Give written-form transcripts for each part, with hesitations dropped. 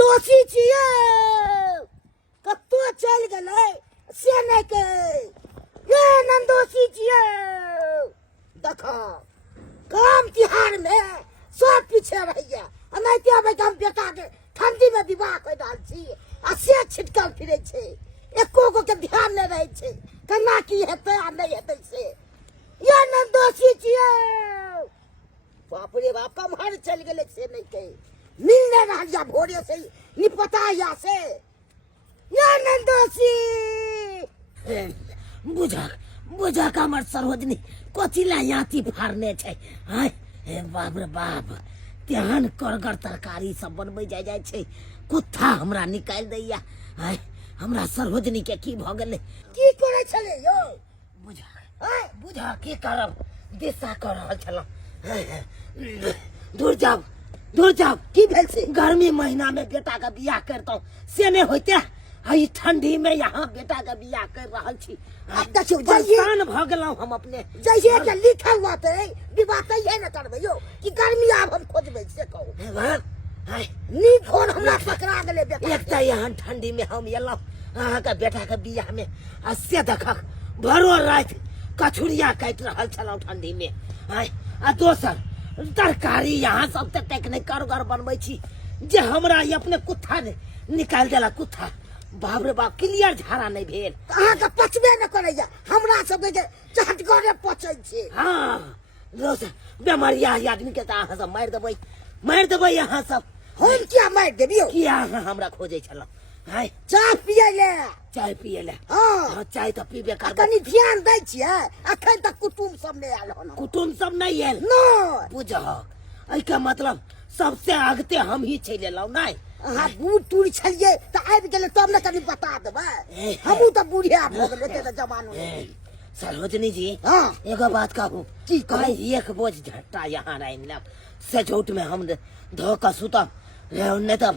नंदोसी छियै कत्तो चल गेलै से नहीं के ये नंदोसी छियै देखो काम तिहार में सब पीछे रहिए नहीं तो हम बेटा के ठंडी में विवाह कर डाल छी आ से छिटकल फिरे छे एको को के ध्यान नहीं रहे छे केना की हेतै आ नहीं हेतै से ये नंदोसी छियै बाप रे बाप कमहर चल गेले से नहीं के मिलने रहिया भोरे से निपटा या से ये नंदोसी बुझा बुझा कमर सरोजनी कोचिला याती फारने छे हाय हे बाप रे बाप तेहन करगर तरकारी सब बनबै जाय छे कुत्ता हमरा निकाल दैया हाय हमरा सरोजनी के की भ गेलै की करे छले यो बुझा हाय बुझा की करब दिशा कर रहल छलौ दूर जाओ की भेल से गर्मी महीना में बेटा का बियाह करतौ से नहीं होते हई ठंडी में यहाँ बेटा का बियाह कर रहल छी परेशान भ गेलौ हम अपने जैसे के लिखल हुआ ते विवाह ते ये न करबे यो कि गर्मी आब हम खोजबे से कहू हाय नी फोन हमरा पकड़ा गेले बेटा एक त यहाँ ठंडी में हम एलौ अहाँ का बेटा का बियाह में आ से देखक भरो रात कछुरिया काट रहल छलौ ठंडी में हाय आ दोसर तरकारी यहाँ सब तक नहीं करगर बनबै छी जे हमरा ये अपने कुत्ता ने निकाल देला कुत्ता बाप रे बाप क्लियर झाड़ा नहीं भेल अहाँ के पचबे न करैया हमरा सब के चहटगरे पचै छै हां दोसर बेमारिया आदमी के त अहाँ सब मार देबै अहाँ सब हम क्या मार देबियो किया अहाँ हमरा खोजै छलौ हाय चाय पिए ले हां चाय तो पीबे कर कनी ध्यान दै छियै अखन तक कुटुम सब नहीं आयल हन कुटुम सब नहीं आयल नो बुझह एहि का मतलब सबसे आगते हम ही चलि एलौ नहीं अहाँ बूढ़ टूर छलिए त आबि गेले तब न कनी बता देबै हमहू त बुढ़िया भ गेले त जवानो सरोजनी जी हां एगो बात कहू की कहे एक बोझ झट्टा यहाँ आइन लब से झूठ में हम धोका सुतम ने त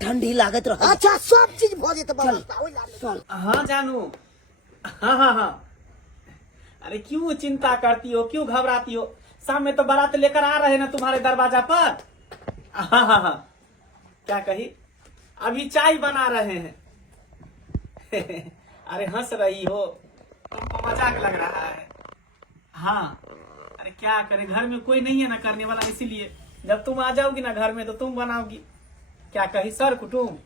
ठंडी लागत रह अच्छा सब चीज भ जेत व्यवस्था होई चल हाँ जानू हाँ अरे क्यों चिंता करती हो क्यों घबराती हो शाम में तो बारात लेकर आ रहे ना तुम्हारे दरवाजा पर हाँ क्या कही अभी चाय बना रहे हैं अरे हंस रही हो तुमको मजाक लग रहा है हाँ अरे क्या करे घर में कोई नहीं है ना करने वाला इसीलिए जब तुम आ जाओगी ना घर में तो तुम बनाओगी क्या कही सर कुटुम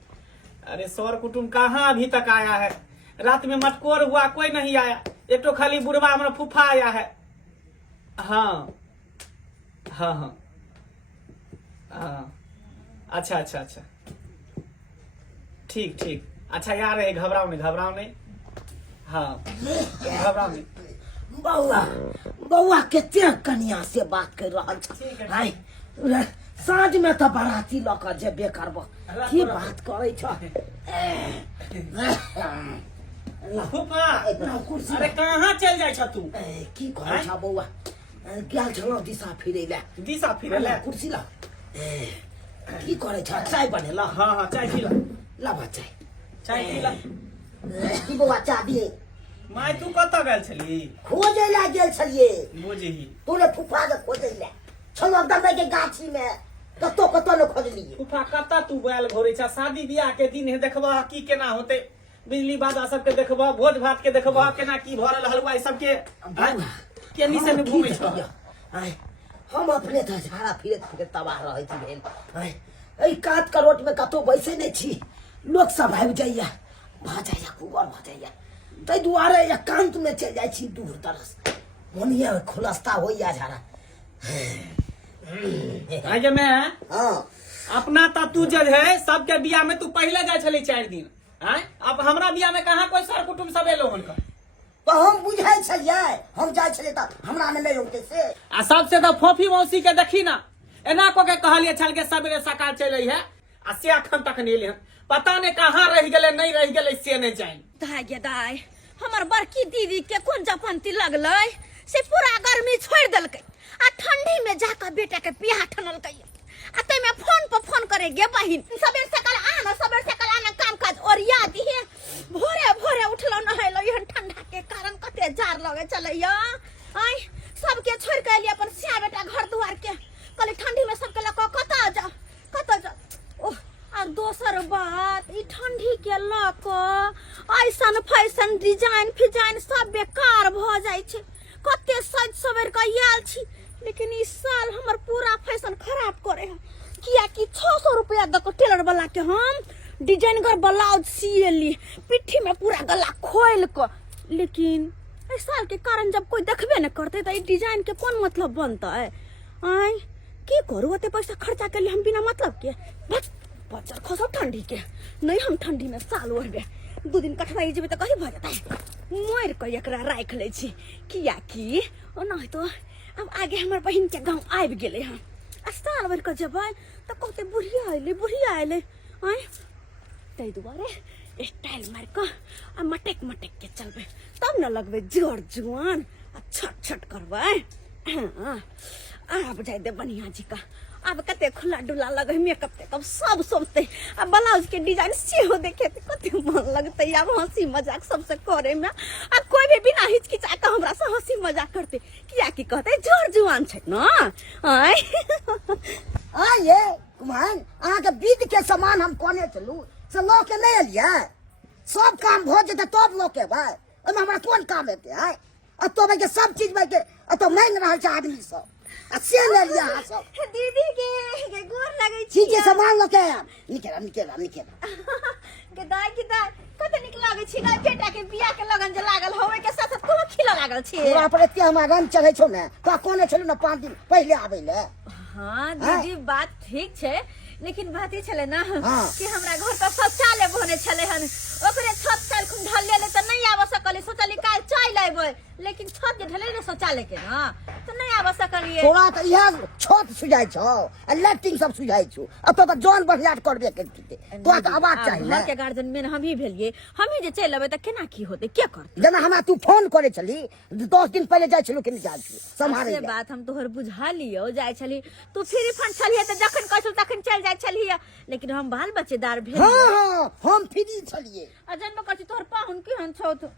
अरे सर कुटुम कहाँ अभी तक आया है रात में मटकोर हुआ कोई नहीं आया एक तो खाली बुढ़वा हमारा फूफा आया है हाँ हाँ हाँ हाँ अच्छा ठीक अच्छा यार है घबराओ नहीं हाँ घबराओ नहीं बउआ के कनिया से बात कर रहा है साँझ में तो बाराती लक जेबे करब की बात करे छ अरे कहाँ चल जाय छ तू की करे छ बउआ गेल छलो दिशा फिरे ले कुर्सी ला की करे छ चाय बनेला हाँ चाय पी ला बा चाय पी ला की बउआ चाय दिए माय तू कत गेल छली खोजे ला गेल छलिए बुझही तूने फुफा के खोजे ले छलो दमे के गाछी में कतो न खोजली फुफा कता तू बैल घोरे छ शादी बियाह के दिन है देखबा की केना होते बिजली बाजा सब के देखबा भोज भात के देखबा केना की भरल हलवाई सब के केनी से घूमे छ हम अपने त झाड़ा फिरत तबाह रहै छी भेल एई कात करोट में कतो बैसे नै छी लोग सब आबि जाइया भ जाइया कुबर भ जाइया तै दुआरे एकांत में चल जाय छी दूर तरस मोनिया खुलस्ता होइया झाड़ा आगे मैं अपना ता तू जज है सबके बियाह में तू पहले जाय छली 4 दिन अब हमरा बियाह में कहाँ कोई सर कुटुम सब एलो हन तो हम बुझाई छलिए हम जाय छले त हमरा में नहीं होते से आ सबसे तो फोफी मौसी के देखी ना एना को के कहलिए छल के सबरे सकाल चलै है आ से अखन तक नहीं एले पता नहीं कहाँ रह गेले नहीं रह गेले से नहीं जान दाई हमर बड़की दीदी के कोन जपंती लगलै से पूरा गर्मी छोड़ देलकै आ ठंडी में जाकर बेटा के बियाह ठनल कई आ तै में फोन पर फोन करे गे बहिन सबेर सकाल आना काम काज ओरिया दिहे भोरे उठलो नहैलो यहन ठंडा के कारण कते जार लगे चलैया आई सबके छोड़ के लिए अपन सिया बेटा घर दुआर के कहले ठंडी में सबके लक कत जा ओह आ दोसर बात ई ठंडी के लक ऐसन फैशन डिजाइन फिजाइन सब बेकार भ जाय छै कते सज सवेर के आयल छी लेकिन इस साल हमर पूरा फैशन खराब करे है किया कि 600 रुपया द के टेलर वाला के हम डिजाइनर ब्लाउज सिएली पिट्ठी में पूरा गला खोल के लेकिन इस साल के कारण जब कोई देखबे न करते तो डिजाइन के कौन मतलब बनता है आई की करू ओते पैसा खर्चा कर लिए हम बिना मतलब के बस बचर खसो ठंडी के नहीं हम ठंडी में साल ओढ़बे 2 दिन कठवाई जेबे तो कहीं भ जाता है मोर के एकरा राख ले छी किया कि ओ नहीं तो अब आगे हमर बहिन के गांव आबि गेले हैं साल भर के जबै तो कहते बुढ़िया आइले आई तै दुआरे स्टाइल मार के आ मटक के चलबे तब न लगबे जोर जुआन आ छट करबे हाँ अब जाय दे बढ़िया जी का अब कते खुला डुला लगे मेकअप ते तब सब सोचते अब ब्लाउज के डिजाइन सेहो देखे कते मन लगते अब हंसी मजाक सबसे करे में अब कोई भी बिना हिचकिचा के हमरा से हंसी मजाक करते किया कि कहते जोर जुआन छै न आ ये कुमार अहाँ के विध के सामान हम कोने चलू से लो के नहीं एलिए सब काम भ जेते तब लो के भाई ओमे हमरा कोन काम हेते है अतो के सब चीज में के अतो मांग रहल छै आदमी सब से ले लिया हां सब दीदी के गोर लगै छी चीज के सामान लो के निकेला के दाई कते निक लागै छी ना बेटा के बियाह के लगन जे लागल होवे के साथ को खिला लागल छी पूरा पर एते हमरा रन चढ़ै छौ ने तो कोने छलु ना 5 दिन पहले आबै ले हां दीदी बात ठीक छै लेकिन बात ई छले ना कि हमरा घर पर शौचालय बने छले हन ओकरे छत काल खुन ढलले ले त नहीं आब सकले सोचली काल चाय लाइबै लेकिन छत जे ढले ने शौचालय के ना तो नहीं आब सकलिए थोड़ा त इहा छत सुझाइ छौ आ लैट्रिन सब सुझाइ छौ अब तो जान बढ़ियाट करबे करती तो आवाज चाहिए घर के गार्जियन में हम ही भेलिए हम ही जे चल लेबै त केना की होते के करते जना हमरा तू फोन करे छली 10 दिन पहले जाय छलु कि नहीं जाय छलु संभारे से बात हम तोहर बुझा लियो जाय छली तू फ्री फंड छलिए त जखन कहल तखन चल जाय छलिए लेकिन हम बाल बच्चेदार भेल हां हम फ्री छलिए अजन में कहती तोहर पाहुन की हन छौ तो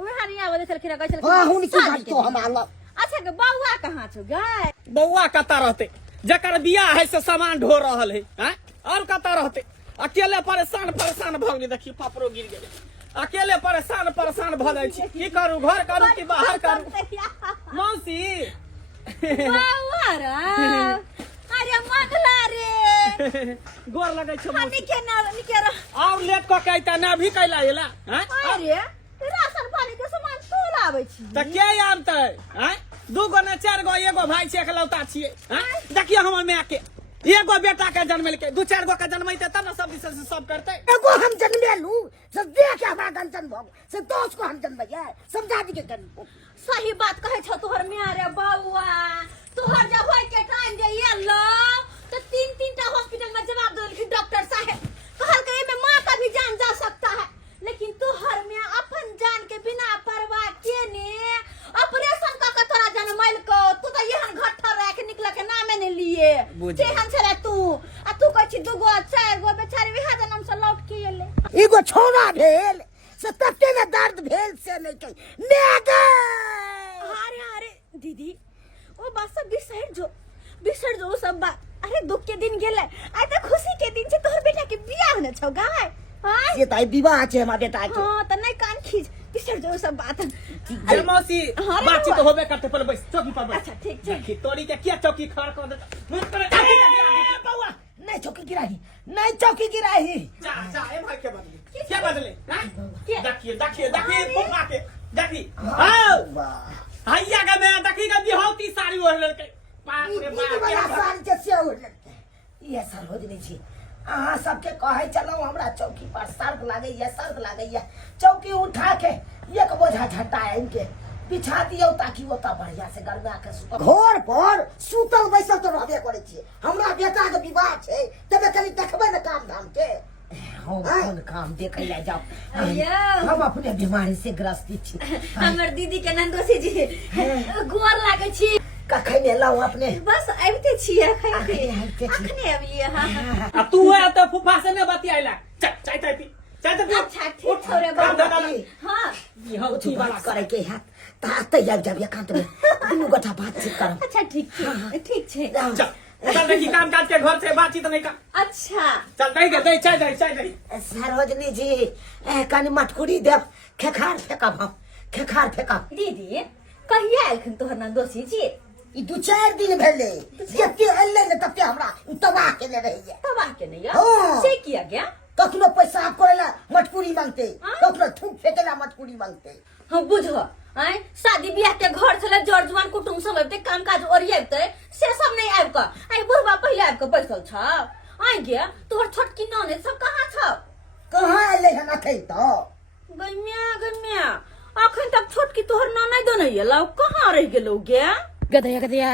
ओहे हरिया वाले चलखिरा कहल पाहुन की बात तो हमरा अच्छा के बौआ कहां छौ गाय बौआ कता रहते जकर बियाह है से सामान ढो रहल है हैं और कता रहते अकेले परेशान भ गेली देखी पापरो गिर गेले अकेले परेशान भ जाय छी की करू घर करू कि बाहर करू मौसी बौआ रे अरे मंगला रे गोर लगै छ मौसी निके और लेट क कहता ना भी कैला एला हैं अरे राशन पानी के सामान तू लाबै छी त के आनतै हैं 2 गो ने 4 गो एगो भाई छै एकलौता छियै हैं देखिए हमर माय के एगो बेटा के जन्मल के 2-4 गो के जन्मैते तब न सब विशेष सब करते एगो हम जन्मेलु से देख हमरा गंजन भग से 10 को हम जन्मैया समझा दी के कर सही बात कहै छ तोहर मिया रे बौआ तोहर जब होय के टाइम जे एलो तो 3 टा हॉस्पिटल में जवाब देल कि डॉक्टर साहब कहल के में मां का भी जान जा सकता है लेकिन तोहर मिया अपन जान के बिना परवाह केने ऑपरेशन का तोरा जन्मैल को तू तो यहन घट्ठा रह के निकल के नामे ने लिए जेहन छले तू आ तू कहै छी 2 गो 4 गो बेचारी विहा जन्म से लौट के एले एगो छोरा भेल से तते में दर्द भेल से नहीं कही ने गे अरे दीदी ओ बात सब बिसर जो सब बात अरे दुख के दिन गेले आइ त खुशी के दिन छै तोहर बेटा के बियाह न छौ गाय हां ये ताई विवाह छै हमरा बेटा के हां त नहीं कान खींच बिसर जो सब बात अरे मौसी बातचीत तो होबे करते पहले बैस चौकी पर बैस अच्छा ठीक छै की तोरी के क्या चौकी खड़ कर दे मत करे बउआ नहीं चौकी गिराही जा ए भाई के बदले क्या बदले हैं देखिए फुफा के देखी आओ हैया के मैं देखी के बिहौती साड़ी ओढ़ लेके बाप रे बाप क्या साल के से ओढ़ लेके ये साल हो जने छी अहाँ सबके कहे चलो हमरा चौकी पर सर्द लागैया चौकी उठा के एक बोझा झटाए इनके बिछा दियो ताकि वो ता बढ़िया से गरमा के सुतल घर पर सुतल बैसल तो रहबे करे छी हमरा बेटा के विवाह छै तबे कनी देखबे न काम धाम के हम कोन काम देखे ले जाओ हम अपने बीमारी से ग्रस्त छी हमर दीदी के नंदोसी जी गोर लागे छी कखन एलौ अपने बस आबिते छी अखने अबिए हां अब तू है तो फुफा से ने बतियाइला चाय पी अच्छा ठीक छौ रे बाबा हां बिहौती बात करे के हाथ ताते जब एकांत में दुनू गोटा बातचीत करब अच्छा ठीक छै चल देखी काम काज के घर से बातचीत नहीं कर। अच्छा चल दही के दही चाय दही चाय दही। सरोजनी जी कनी मटकुरी देव खेखार फेंकब हम खेखार फेंकब। दीदी कहिया आयखन तोहर नंदोसी जी? ई 2-4 दिन भेले जते अल्ले ने तते हमरा तबाह केने रहिए। तबाह के नहीं हाँ। से किया गया? कखनो पैसा करेला मटकुरी मांगते कखनो थूक फेंकेला मटकुरी मांगते। हम बुझो आय शादी ब्याह के घर छले जड़ जुआन कुटुंब सब अबते काम काज ओरियते से सब नहीं आब क आय बुढ़वा पहिले आब क बैसल छ। आय गे तोहर छोटकी ननद सब कहां छ? कहां अल्ले हम अखै तो गम्या अखन तक छोटकी तोहर ननद नहीं एलौ कहां रह गेलौ गे? गदया गदया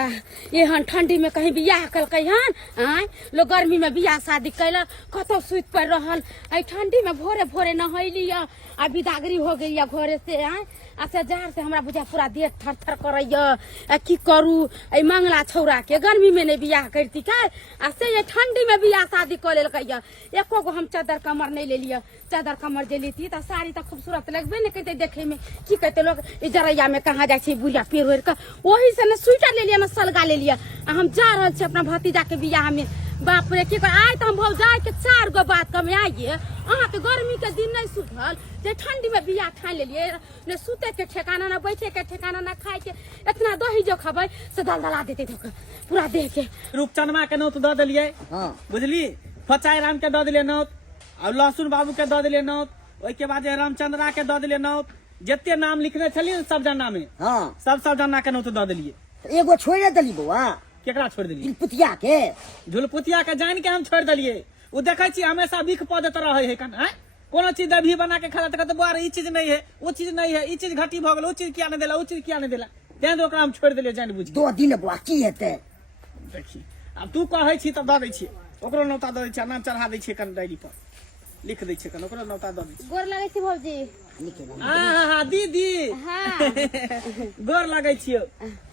ये हन ठंडी में कहीं बियाह कलकै हन आय लो गर्मी में बियाह शादी कैला कतो सुत पड़ रहल आई ठंडी में भोरे भोरे नहैली आ बिदागरी हो गई घरे से आय अच्छा जार से हमरा बुझा पूरा देह थर थर करैया की करू आई मंगला छौरा के गर्मी में नहीं बियाह करती का आ से ये ठंडी में बियाह शादी कर लेलकैया एको गो हम चादर कमर नहीं ले लिया चादर कमर जे लेती त साड़ी त खूबसूरत लगबे नहीं करते देखे में की कहते लोग ई जरैया में कहां जाय छै बुढ़िया पेड़ ओढ़ के ओही से न स्वेटर ले लिया न सलगा ले लिया आ हम जा रहल छी अपना भतीजा के बियाह में। बाप रे की आय त हम भौजाई के 4 गो बात कमे आइए अहाँ के गर्मी के दिन नहीं सुधल जे ठंडी में बियाह ठान लेलिए ने सुते के ठिकाना ना बैठे के ठिकाना ना खाए के इतना दही जो खबै से दलदला देते थे पूरा देह के। रूपचंदमा के नोत द देलिए हां बुझली फचाई राम के द देलिए नोत और लहसुन बाबू के द देलिए नोत ओइ के बाद रामचंद्रा के द देलिए नोत जते नाम लिखने छलिए सब जना में हां सब जना के नोत द देलिए। एगो छोड़े दली बउआ केकरा छोड़ देलिए? पुतिया के झुलपुतिया के जान के हम छोड़ देलिए। उ देखे छी हमेशा बिख पद रहे है कन हैं कोनो चीज दभी बना के खा त बार ई चीज नहीं है वो चीज नहीं है ई चीज घटी भ गेल ओ चीज किया नहीं देला ओ चीज किया नहीं देला तें तो ओकरा हम छोड़ देलिए जान बुझ के। 2 दिन बुआ की हेते देखी अब तू कहै छी त द दै छी ओकरो नौता द दै छी नाम चढ़ा दै छी कन डायरी पर लिख दै छी कन ओकरो नौता द दै छी। गोर लगै छी भौजी। हां दीदी हां गोर लगै छियो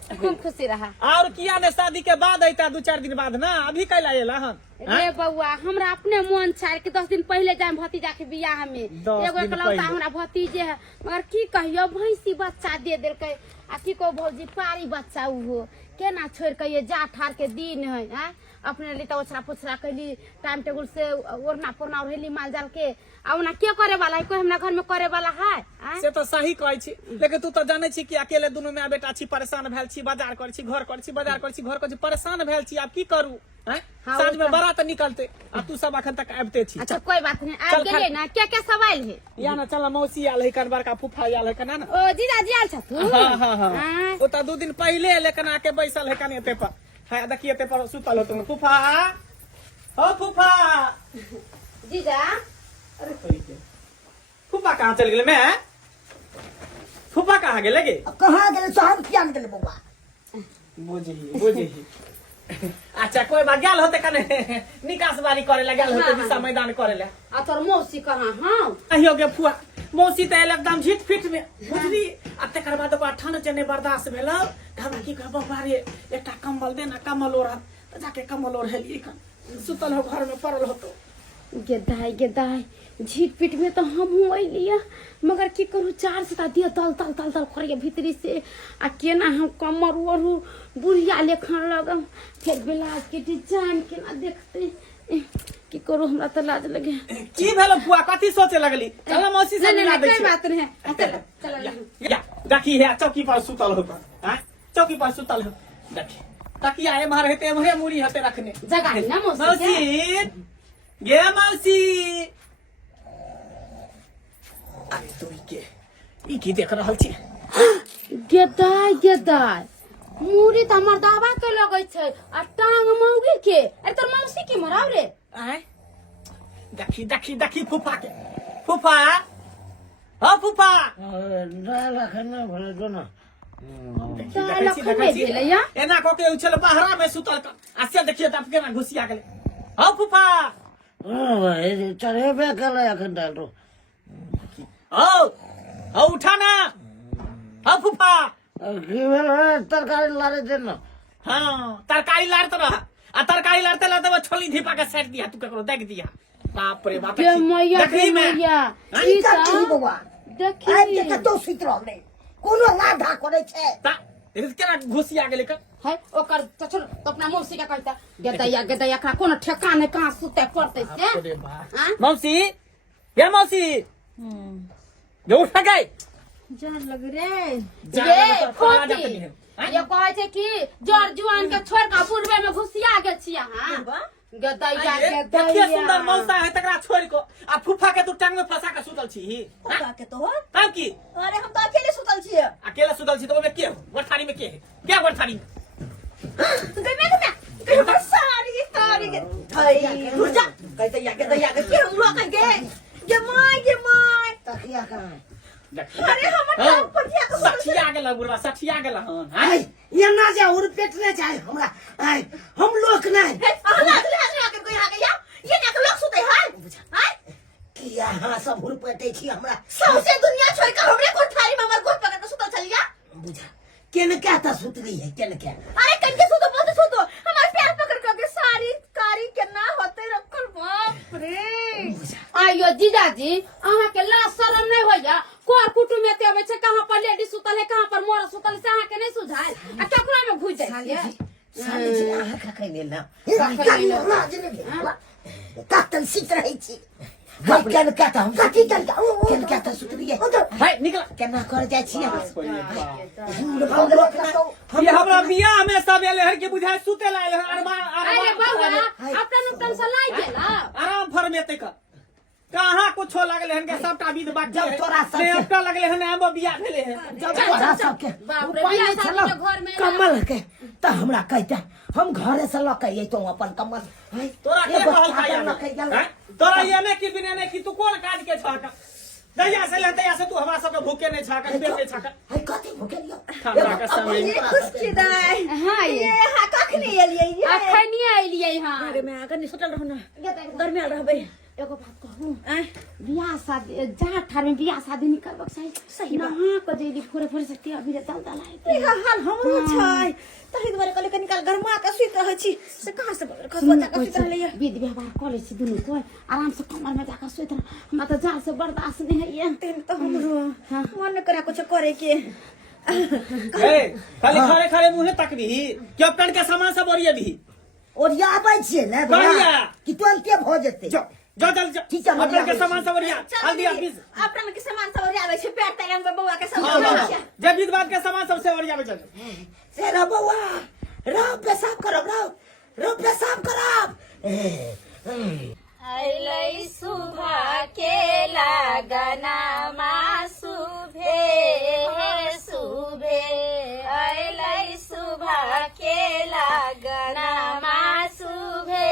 खूब खुशी रहा। और किया ने शादी के बाद अइता 2-4 दिन बाद ना अभी कैला आइला हन? रे बउआ हमरा अपने मन छाड़ के 10 दिन पहले जाए भतीजा के बियाह में एगो एकलौता हमरा भतीजे है मगर की कहियो भैंसी बच्चा दे देलकै आ की को भौजी पारी बच्चा उ हो केना छोड़ के ये जा ठार के दिन है हैं अपने लिए तो ओछरा पोछरा कैली टाइम टेबल से ओरना पोरना ओढ़ेली माल जाल के आ ओना के करे वाला है कोई हमरा घर में करे वाला है से तो सही कहै छी लेकिन तू तो जाने छी कि अकेले दोनों माय बेटा छी परेशान भेल छी बाजार करै छी घर करै छी बाजार करै छी घर करै छी परेशान भेल छी अब की करू हैं साँझ में बारात निकलते आ तू सब अखन तक आबते छी। अच्छा कोई बात नहीं आ गेले ना क्या सवाल है या ना चल मौसी आल है कन बड़का फूफा आल है कना ना ओ जीजाजी आल छ तू। हां ओ त 2 दिन पहले लेकिन आके बैसल है कने एते पर है देखिए एते पर सुतल हो तुम फूफा ओ फूफा जीजा अरे फूफा कहां चल गेले मैं फूफा कहां गेले गे कहां गेले साहब किया न गेले बउआ बुझी अच्छा कोई बात गेल होते कने निकास बारी करे ला गेल होते दिशा मैदान करे ला आ तोर मौसी कहां हां कहियो गे फुआ मौसी त एकदम झिट फिट में बुझली आ तकर बाद ओकरा ठंड जने बर्दाश्त भेलो हमरा की कहबो बारे एकटा कंबल दे ना कम्बल ओढ़ त जाके कम्बल ओढ़लिए कन सुतल हो घर में पड़ल होतो गेदाई झीट पीट में तो हम हुई लिया मगर की करू 4 से दिया तल तल तल तल करिए भीतरी से आ केना हम कमर ओढ़ू बुढ़िया लेखन लगम फिर ब्लाउज के डिजाइन केना देखते की करू हमरा तो लाज लगे। की भेलो फुआ कथि सोचे लगली चल मौसी से मिला दे कोई बात नहीं है चल चल या देखी है चौकी पर सुतल हो हां चौकी पर सुतल हो देखी तकिया ए मार हेते हमरे मुड़ी हते रखने जगह है ना मौसी गे मौसी अरे तू ई की देख रहल छी गेदाई मुड़ी त हमर दावा के लगै छै आ टांग मौगी के अरे तोर मौसी के मराव रे आय देखी फूफा के फूफा हां फूफा रखना भले दो ना देखी एना को के उछल बहरा में सुतल आ से देखिए त केना घुसिया गेले हां फूफा भाई चढ़े पे कर अखन डाल रो ओ उठा ना हां फूफा की भेल तरकारी लारे दे ना हां तरकारी लारत रहा आ तरकारी लारते लारते छोली धिपा के सेट दिया तू ककरो देख दिया बाप रे बाप देखी मैया ई की बउआ देखी आज के तो सुत रहले कोनो लाधा करे छै ता केना घुसिया गेले क है ओकर तो छोड़ तो अपना मौसी का कहता गदैया का कोनो ठेकाने कहां सुते पड़ते से हां मौसी ये मौसी जो उठ गए जान लग रे ये खोटी ये कहै छै कि जर जुआन के छोड़ का पूर्वे में घुसिया गेल छी हां गदैया देखिए सुंदर मौसा है तकरा छोड़ को आ फूफा के तू टांग में फंसा के सुतल छी फूफा के तो काम की अरे हम तो अकेले सुतल छिए अकेला सुतल छी तो ओमे के वरथानी में के है क्या वरथानी तो मैं सारी के थई उठ जा गदैया के के हम लोग के माय तकिया कहाँ अरे हम टांग पर जा के सठिया गेल बुढ़वा सठिया गेल हन आई ये ना जा और पेट ले जाए हमरा आई हम लोग नहीं ये ना लोग सुते हैं किया हाँ सब हुर पेटे छी हमरा सौसे दुनिया छोड़ कर हमरे कोठारी में हमर गोद पकड़ के सुतल चलिया बुझा केन क्या था सुतली है केन क्या अरे कंजे सुतो हमार पैर पकड़ के सारी कारी के ना होते रखल बाप रे आयो जीजाजी अहाँ के लाज शरम नहीं होया कोर कुटुम में ते आवे छै कहां पर लेडी सुतल है कहां पर मोर सुतल से अहाँ के नहीं सुझाय आ ककरा में घुस जाय साली जी आहा का कहने ना लाज ने कातल सीत रही छी हाय केन क्या था हम केन क्या था सुतली है भाई निकल केना कर जाय छी ये हमरा बियाह में सब एले हर के बुझाय सुते लायल अरे बाबा अपना नुकसान से लाई गेला आराम फरमेते का कहाँ कुछ लगले हन के सबटा विध बात जब तोरा सब ने एकटा लगले हन एबो बियाह भेले हन जब तोरा सब के बाप रे बियाह शादी के घर में कमल के त हमरा कहता हम घरे से लक आई तो अपन कमल तोरा के कहल का तोरा ये ने कि बिना ने कि तू कोन काज के छाका दया से ले दया से तू हमरा सब के भूखे नहीं छाका पेट नहीं छाका है कथि भूखे लियो हमरा के समय ये खुश चिदाय हां ये हां कखनी एलियै ये अखनी आइलियै हां अरे मैं अगर नहीं सुतल रहना घर में रहबै एगो बात कहूं बियाह शादी जहाँ ठार में बियाह शादी निकलबक सही ना हां को जेली फोरे से ते अभी दल दलाई हाल हमरो छै तहि दुआरे कहले कनी काल घरमा के सुत रहै छी से कहां से खस बच्चा के सुत रहले विध व्यवहार करे छी दुनु को आराम से कमर में जाकर सुत रह हमरा त जाल से बर्दाश्त नहीं है ये तेन तो हमरो मन करे कुछ करे के ए खाली खड़े खड़े मुंह तकबी क्यों कण के सामान सब ओरिए भी और या आबै छियै ने बढ़िया कि तुरंते भ जेतै जो जल्दी ठीक है, अपने के सामान सब ओरिया हल्दी बीस अपना के सामान सब ओरियाबै छै पेट तैयार में बौआ के सब हां जब विध बात के सामान सबसे ओरिया चल से रे बौआ रो पेशाब करो रो पेशाब करो आइलै सुबह के लगना मा सुबे आइलै सुबह के लगना मा सुबे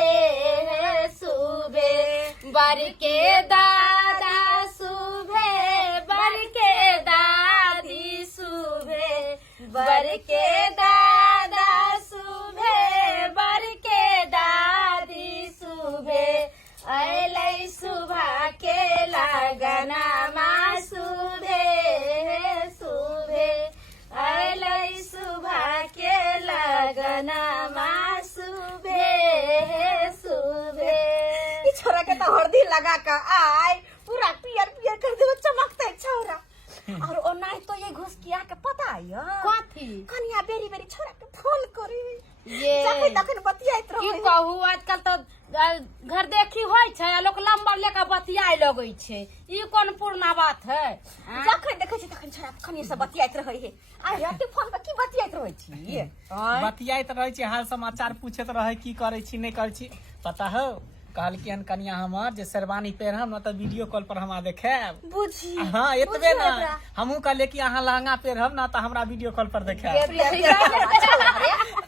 बर के दादा सुबे बर के दादी सुबे बर के दादा सुबे बर के दादी सुबे अलै सुबह के लगना मा सुबे अलै सुबह के लगना मा सुबे छोरा के तो हल्दी लगा के आय पूरा पियर पियर कर दे चमकता है छोरा और ओ नहीं तो ये घुस किया के पता है कथी कनिया बेरी बेरी छोरा के फोन करी ये तखन बतियाइत की रहे कहू आजकल तो घर देखी होय छै लोग लंबा लेके बतियाए लगै छै ई कोन पुरना बात है जखन देखै छी तखन छोरा कनिया से बतियाइत रहे है आ राति फोन पे की बतियाइत रहे छी बतियाइत रहे छी हाल समाचार पूछत रहे की करे छी नहीं करे छी पता हो कहलकिन कनिया हमर जे शेरवानी पहिरब न त वीडियो कॉल पर हमरा देखाब बुझी हां एतबे ना हमहू कहले कि अहाँ लहंगा पहिरब न त हमरा वीडियो कॉल पर देखाब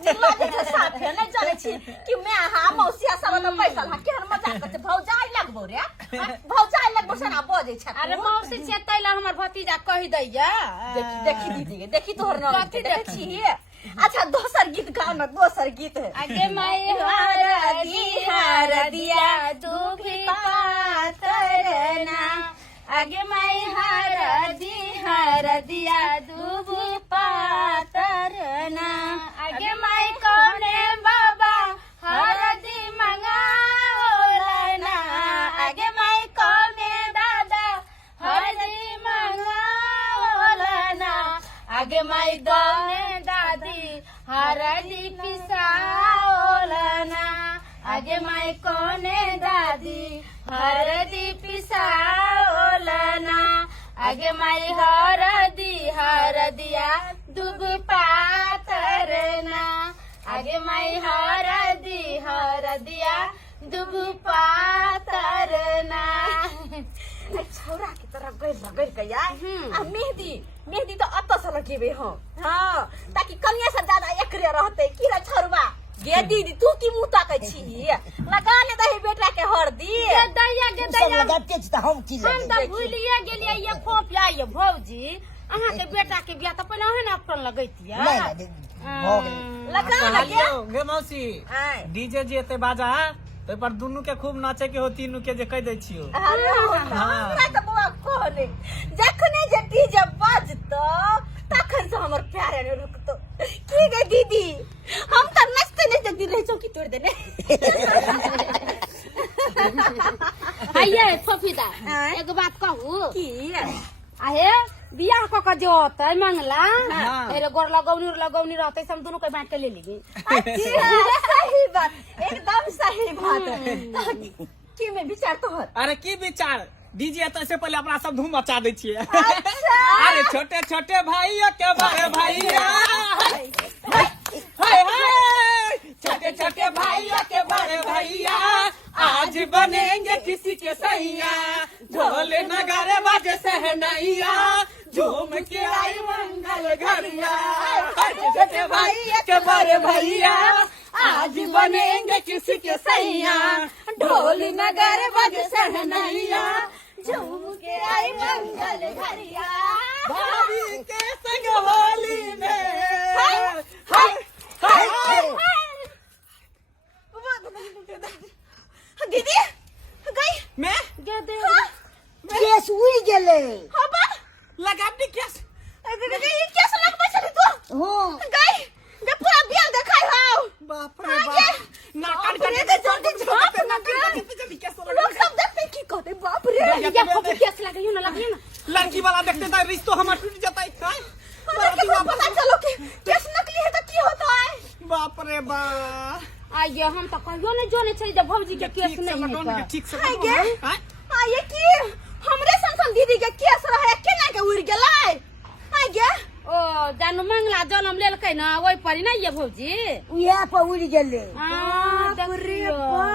साथ है नहीं जाने छी कि मैं हां मौसिया सब न पैसा ला केहन मजाक करते भौजाई लगबो रे भौजाई लगबो से ना बजे छ अरे मौसी से तैला हमर भतीजा कहि दैया देखी दीदी देखी तोहर नाम देखी छी अच्छा दोसर गीत गाओ ना दोसर गीत है आगे मैं हरदिया दुखी पातरना आगे मैं हरदिया दुखी पातरना आगे मैं कौने बाबा हरदी मंगाओलना आगे मैं कौने दादा हरदी मंगाओलना आगे मैं कौने दादी हरदी आगे माई कोने दादी हरदी पिसाओलना आगे माई हरदिया दुब पातरना आगे माई हरदिया दुब पातरना छौरा की तरह गइल गया आ मेहंदी तो अत से लगेबे हम हां ताकि कनिया से ज्यादा एकरे रहते की रे छौरवा गे दीदी तू की मुंह ताकै छी लगा ले दही बेटा के हरदी गे दैया लगाते छी त हम की हम त भूलिए गेलिए ये फोफिया ये भौजी अहाँ के बेटा के बियाह त पहिले अहाँ न अपन लगैतिया लगा लगे गे मौसी आय डीजे जे एते बाजा तो पर दुनू के खूब नाचे के हो तीनू के जे कह दे छियो हमरा त बुआ कहले जखने जे डीजे बजतो तखन से हमर प्यारे न रुकतो की गे दीदी हम त नचते दिन रह चौकी तोड़ देने आइए फोफिदा एक बात कहू की आहे बियाह क के जो होतै मंगला अरे गोर लगौनी रहतै हम दोनों के बांट के ले लेबे सही बात एकदम सही बात की में विचार तोहर अरे की विचार डीजे तो से पहले अपना सब धूम मचा दे छिए अरे छोटे छोटे भाइयों के बड़े भैया हाय छोटे छोटे भाइयों के बड़े भैया आज बनेंगे किसी के सैया ढोल नगारे बाजे सहनैया झूम के आई मंगल घरिया छोटे भाइयों के बड़े भैया आज बनेंगे किसी के सैया ढोल नगारे बाजे सहनैया झूम के आई मंगल घरिया भाभी के संग होली में हाय हाय दीदी गई मैं गे दे केस उड़ गेले हबा लगा दी केस ये केस लगबे छली तू हो गई जे पूरा बियाह देखाई हाउ बाप रे बाप ना काट रे जल्दी झाप ना जल्दी केस लोग सब देखते की कहते बाप रे या फोफी केस लगियो ना लड़की वाला देखते तो रिश्तो हमार टूट जाता है हमरा के पता चलो कि केस नकली है तो की होता है बाप रे बाप आइए हम तो कहियो नहीं जोने छै जे भौजी के केस नहीं है ठीक से आगे ये की हमरे संसन दीदी के केस रहे केना के उड़ गेलै आगे ओ जानू मंगला जन्म लेलकै ना ओइ पर ना ये भौजी उहे पर उड़ गेले रे बा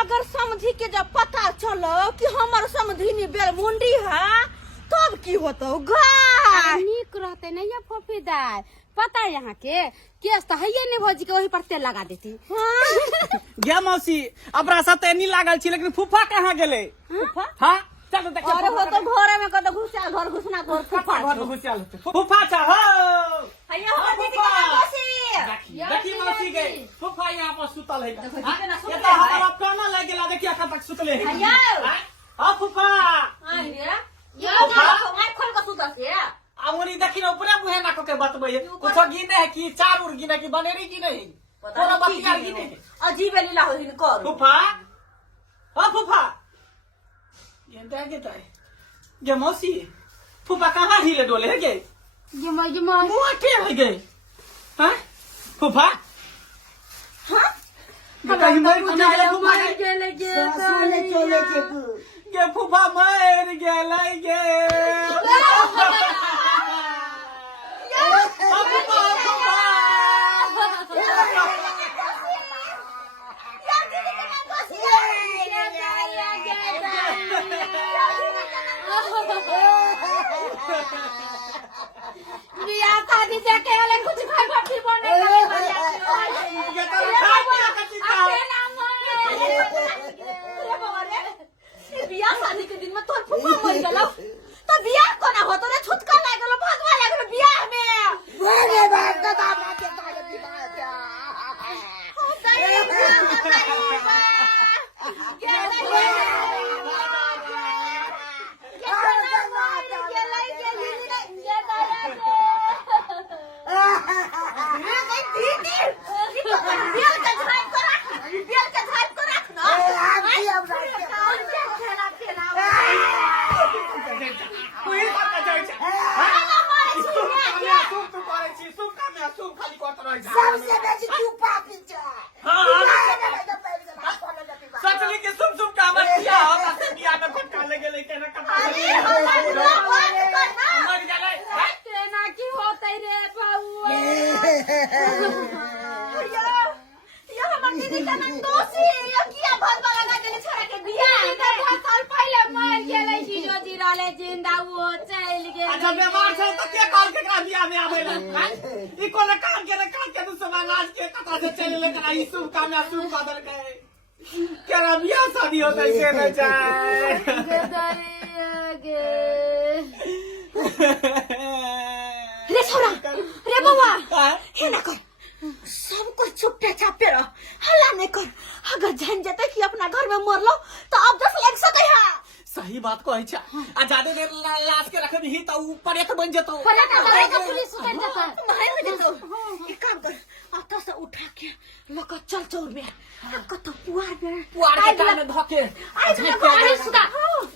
अगर समझी के जब पता चलो कि हमर समधिनी बेलमुंडी है तब की होतो गाय नीक रहते नहीं ये फोफीदार पता है यहाँ के केस तो है नहीं भौजी के वही पर तेल लगा देती गे मौसी अपना साथ एनी लागल छी लेकिन फूफा कहाँ गेले फूफा हां चल देख अरे हो तो घरे में कत घुसा घर घुसना घर फूफा घर घुसल फूफा छ हो हैया हमर दीदी के मौसी देखी मौसी गई फूफा यहाँ पर सुतल है देखो जी के ना सुतले ये तो हमारा अपना लग गेला देखिए कब तक सुतले है हैया हां फूफा आई रे ये आँख खोल के सुता से अमरी देखी ना पूरा मुहे ना के बतबै कुछ गिने है कि चार उर गिने कि बनेरी की नहीं पूरा बतिया गिने अजीब लीला होइन कर फूफा हां फूफा ये देखे तो ये मौसी फूफा कहाँ हिले डोले है गे ये मैं मुआ के है गे हां फूफा हां बेटा हिमाई को जाले फूफा सासुले चले के के फूफा मर गेलै गे बियाह शादी से केवल कुछ घर पर फिर बने बियाह शादी के दिन में तोर फूफा मर गेलो तो बियाह कोना होतो रे छुटका लाग गेलो भगवा लाग गेलो बियाह में बड़े बाप का दादा के काहे बिना क्या सबसे बेसी तू पापी छ रहले जिंदा वो चल गेल अच्छा बीमार छै त के काल के का बियाह में आवे ला ई कोन काम के तू समाज के कथा से चले ले करा ई शुभ काम या शुभ बदल के केरा बियाह शादी होता है से न चाहे रे छोरा रे बउआ का हे ना कर सब कुछ चुपे चापे रह हल्ला नहीं कर अगर जान जाते कि अपना घर में मर लो तो अब 10 लग सके है सही बात कहै छै आ जादे देर लाश के रखबी ही त ऊपर एक बन जेतो पुलिस उतर जाता मारे हो जेतो एक काम कर आता से उठा के लक चल चौर में कत पुआर के कान में धके अरे सुधा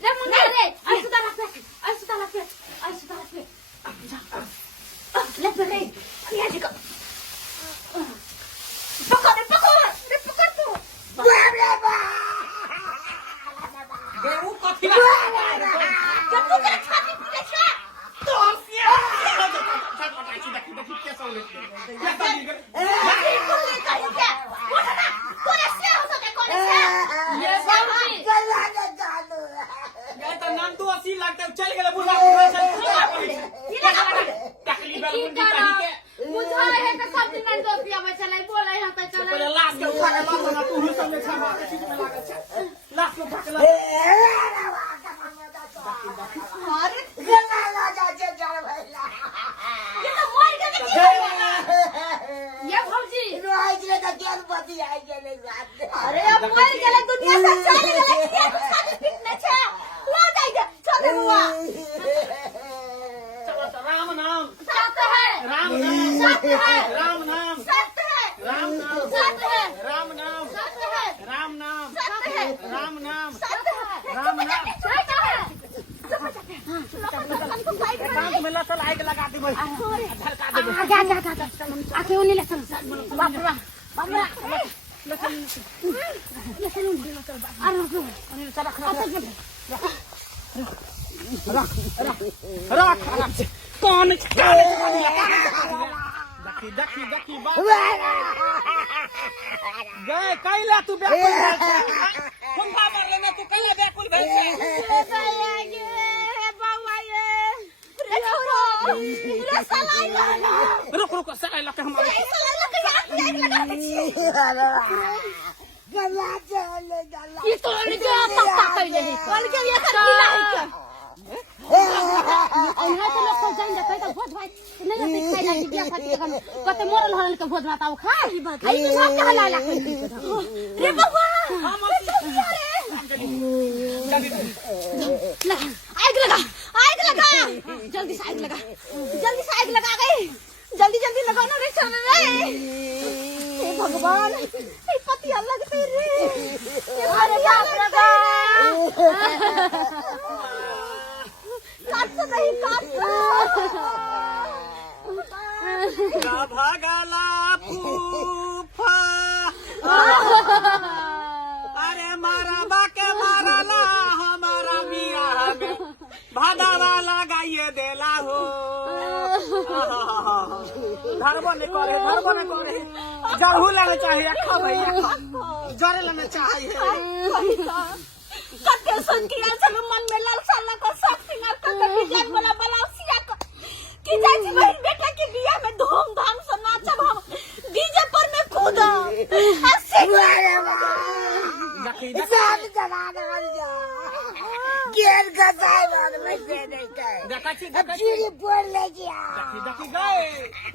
रे मुंडा रे आई सुधा लगे ले पे ये जी का पकड़ तू बेऊ कथि जब तू करे छाती फूटे छा तो सिया देखी के सौ ले बोले कहीं क्या उठना कोने से हो सके कोने से ये बाबूजी ये त नाम तो 80 लगता चल गेले बुढ़ा तकलीफ की करा बुझाए है कि सब दिन दो पिया में चले बोले है त चले पहले लाश के उठा के मारना तू ही सब में छमा के चीज में लागल छै लाश के उठा के ला अरे गला लगा जे जड़ भइला ये तो मर गए ये भौजी रोज ले त ज्ञान पति आई गेले रात अरे अब मर गए दुनिया से चल गए ये तो शादी फिटने छे ला जाइए चल बुआ चलो राम नाम सत्य है राम नाम सत्य है राम नाम सत्य है राम नाम सत्य है राम नाम सत्य है राम नाम सत्य है राम नाम सत्य है राम नाम सत्य है कान में लसल आग लगा दी भाई धड़का दे आगे आके उन्हीं ले चल बाप रे रख आराम से कौन देखी गए कैला तू व्याकुल भेल छै कुंभा मार लेना तू कैला व्याकुल भेल छै रुक सलाइ लके हम गला चले गला ये तो लड़के तक्का कैले है कल के ये कर गिला है यहाँ तो लोग सब जान जाते हैं भोज भाई नहीं जाते खाई ना बिया खाती kan कते मोरल हरल के भोज बताओ खा आई तो सब के हला रे बाबा आग लगा जल्दी से आग लगा गई जल्दी लगा ना रे चल रे हे भगवान हे पति अलग रे अरे बाप रे काट से नहीं काट भगला फूफा अरे मारा बाके मारला हमारा मिया में भादावा लगाइए देला हो धरबो ने करे जड़हू लेना चाहिए खा भैया जड़े लेना चाहिए कते सुन के यार सब मन में लालसा लगा सब सिंगार करके डिजाइन वाला ब्लाउज को कि जाई छी बहन बेटा की बियाह में धूमधाम से नाचब हम डीजे पर में कूदा सब जवान बन जा गेर का साइबान में से नहीं कहे अब चीरी बोल ले गया देखी गए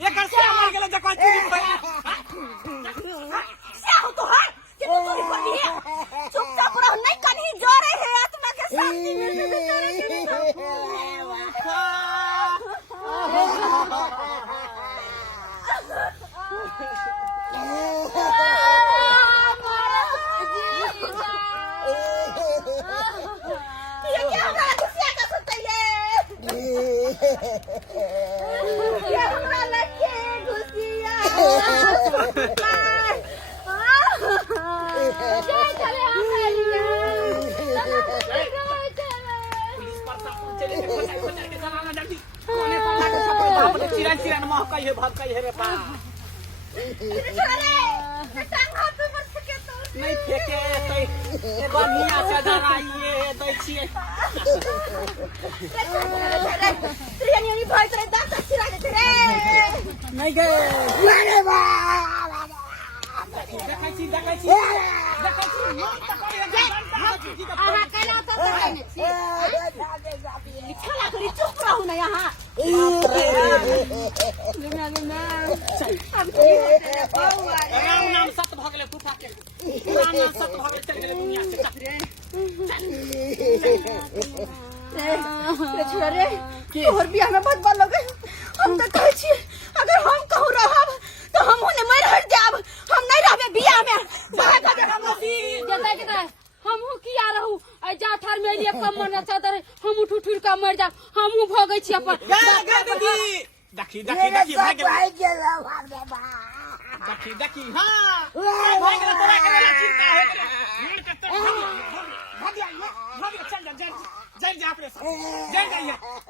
ये कैसे मर गेले जका चीज क्या हो तो है कि तू चोरी कर दी है चुपचाप रह नहीं कहीं जा रहे हैं आत्मा के शांति में बेचारे ये क्या हमारा गुस्सा का सुनते ये हमारा लगे गुस्सिया चले चिरन महकाई है भटकाई है रे पा नहीं फेंके तो बढ़िया से डराइए छियै रे यानी भाई तेरे दांत चिरा दे रे नहीं गए अरे बा देखै छी मन आहा केला तो कहने छी छला करी चुप रहू ना यहाँ राम नाम सत्य भ गेलै फूफा के राम नाम सत्य भ गेलै चल गेलै दुनिया से रे छोरा रे तोहर बियाह में बहुत बाल लगे हम तो कहै छी अगर हम कहूँ रहब तो हम उन्हें मर हट जाब हम नहीं रहबे बियाह में भाग जा मौसी जैसे कि हमहू किया रहू आ जा ठार में लिए कम मन चादर हम उठ उठ का मर जा हमहू भगै छी अपन देखी भाग गेलै देखी हां भाग गेलै तोरा करेला चिंता हो गेलै चल जा अपने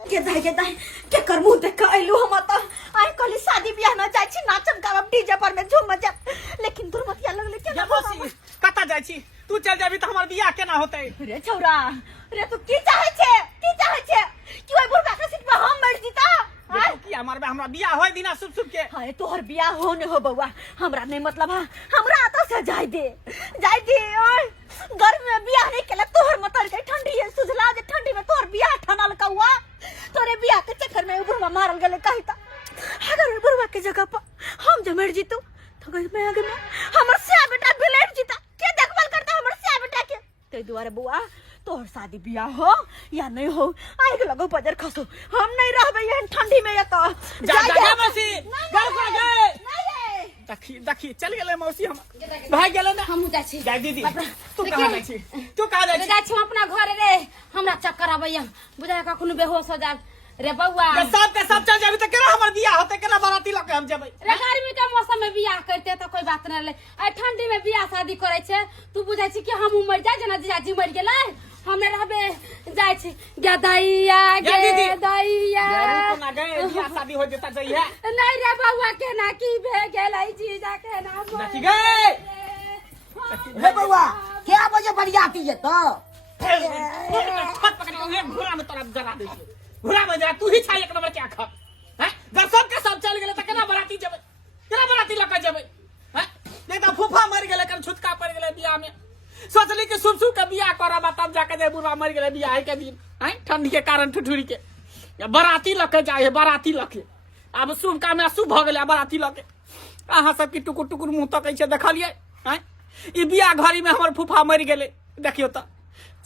के दाई के कर मुंह देख आइलू हम त आई कली शादी बियाह में जाय छी नाचब गावब डीजे पर में झूम मजा लेकिन दुर्मतिया लगले के जा मौसी कता जाय छी तू चल जाबी त हमर बियाह केना होतै रे छौरा रे तू की चाहे छे कि ओइ बुढ़बा के सीट पे हम मर जीता देखो की हमरा बियाह होय दिना शुभ के हाय तोहर बियाह होने हो बउआ हमरा नहीं मतलब है हमरा आता से जाय दे ओए गर्मी में बियाह नहीं केला तोहर मतलब के ठंडी है सुझला जे ठंडी में तोहर बियाह ठनल कौआ तोरे बियाह के चक्कर में बुढ़वा मारल गेले कहिता अगर बुढ़वा के जगह पर हम जे मर जीतू तो मैं आगे में हमर से बेटा बिलेट जीता के देखभाल करता हमर से बेटा के ते दुआरे बुआ तोहर शादी बियाह हो या नहीं हो आइग लगो बजर खसो हम नहीं रहबे यहन ठंडी में तो जा मौसी घर पर गए देखी चल गेले मौसी हम भाग गेले ना हमहू जा छी जा दीदी तू कहां जाय छी जा छी अपना घर रे हमरा चक्कर आबैया बुझाय का कोनो बेहोश हो जा रे बउआ सब चल जाबी त केना हमर बियाह होतै केना बाराती लके हम जेबै रे गर्मी के मौसम में बियाह करते तो कोई बात नहीं ले आ ठंडी में बियाह शादी करे छे तू बुझाय छी कि हम मर जा जना जीजाजी मर गेलै हमे रहबे जाय छी गे दैया जरूर ना गए बियाह शादी हो जेता जइया नहीं रे बउआ के ना की भे गेलै जीजा के ना देखी गए हे बउआ क्या बजे बरियाती है तो फट पकड़ के घोड़ा में तरफ जरा दे घोड़ा में जा तू ही छाई एक नंबर के आखा हैं जब सब के सब चल गेले त केना बराती जेबै केना बराती लके जेबै हैं नहीं त फूफा मर गेले कर छुटका पड़ गेले बियाह में सोचली कि शुभ के बियाह करब तब जाके जे बुढ़वा मर गेले बियाह के दिन हैं ठंडी के कारण ठुठुरी के बराती लके जाए बराती लके अब शुभ काम में शुभ भ गेले बराती लके अहाँ सब की टुकुर टुकुर मुंह तकै छै देखलिए हैं ई बियाह घड़ी में हमर फूफा मर गेले देखियो त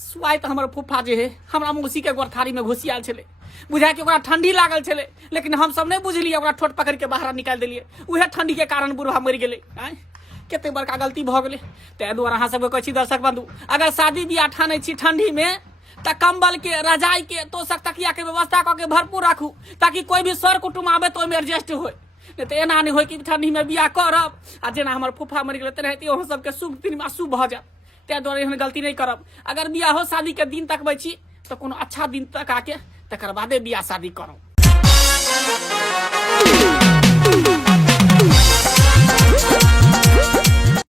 सुआई त हमर फूफा जे है हमरा मौसी के गोरथारी में घुसियाल छले बुझाय कि ओकरा ठंडी लागल छले लेकिन हम सब नहीं बुझलिए ओकरा ठोट पकड़ के बाहर निकाल देलिए उहे ठंडी के कारण बुढ़वा मर गेले हैं केते बड़का गलती भ गेले ते दुआरे अहाँ सब कहै छी दर्शक बंधु अगर शादी बियाह ठानै छी ठंडी में त कंबल के रजाई के तोशक तकिया के व्यवस्था क के भरपूर राखू ताकि कोई भी सर कुटुम आबे तो में एडजस्ट होय नहीं तो एना नहीं होय कि ठंडी में बियाह करब आ जेना हमर फूफा मर गेले तेनाहिते अहाँ सब के शुभ दिन में अशुभ भ जाय ते दुआरे एहन गलती नहीं करब अगर बियाह हो शादी के दिन तकबै छी तो कोनो अच्छा दिन तक आके तकर बादे बियाह शादी करो।